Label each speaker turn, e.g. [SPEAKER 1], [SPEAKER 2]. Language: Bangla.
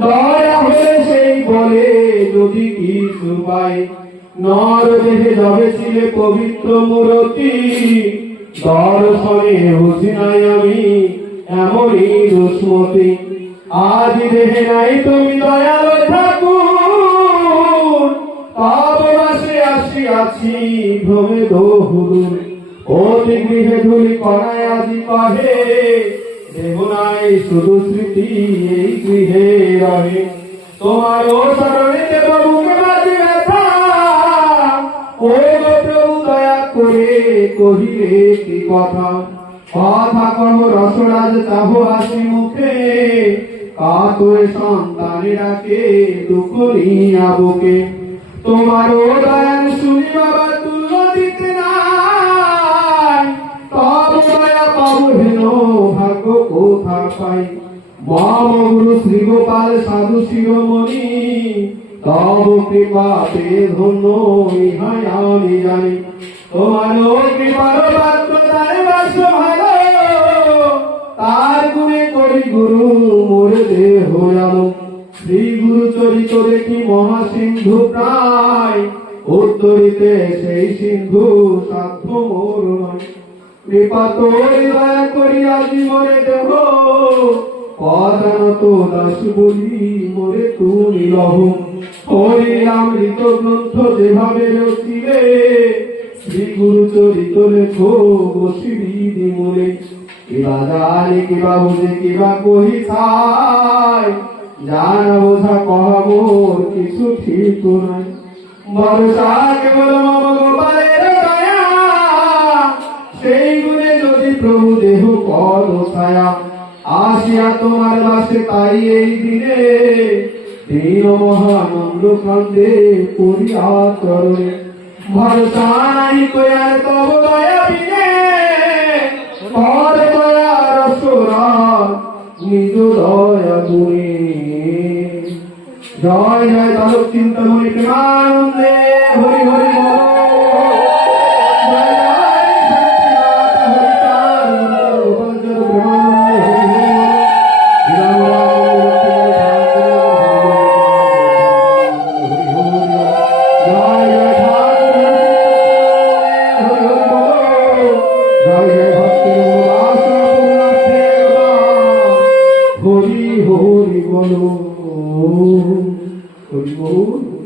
[SPEAKER 1] দয়া হলে সেই বলে, যদি কিছু পাই নর দেহে যবে ছিলে পবিত্র মূরতি। দর্শনে বুঝি নাই আমি, এমনই দুষ্মতি। আজ দেহে নাই তুমি দয়াল ঠাকুর। তব বাসে আসিয়াছি ভ্রমে দোহুদুর অতি গৃহে ধুলি করায় আজি কহে নাই শুধু স্মৃতি এই গৃহে রহে। তোমার ও শরণে দেব বাজি ব্যথা। ও প্রভু দয়া করে কহিলে কি কথা? কথা কহ রসরাজ চাহ হাসি মুখে। কাতরে সন্তানে ডাকে দুঃখ নিয়া তোমার ও দয়াল পাই মম গুরু শ্রী গোপাল সাধু শিরোমণি, তব কৃপা পে ধন্য, ইহাই জানি। তোমার কৃপার পাত্র, তার গুণে করি গুরু দেহ শ্রী গুরু চরিত দেখি মহাসিন্ধু প্রায়। উত্তরিতে সেই সিন্ধু সাধ্য মোর নয় কৃপা তোরি বলি মরে তুমি লহ হরি অমৃত গ্রন্থ যেভাবে রচিলে শ্রী গুরু চরিত লেখো বসিরি দিমরে কিবা জানি কিবা বুঝে কিবা কহি বোঝা কহা মোর কিছু ঠিক নাই ভরসা কেবল মম গোপালের আসিয়া তোমার বাসে তাই এই দিনে। দীন মহানন্দ কান্দে করিয়া চরণে। ভরসা নাই কয়ার তব দয়া বিনে। পর দয়া রসরা নিজ দয়া গুণে। জয় জয় হরিবোল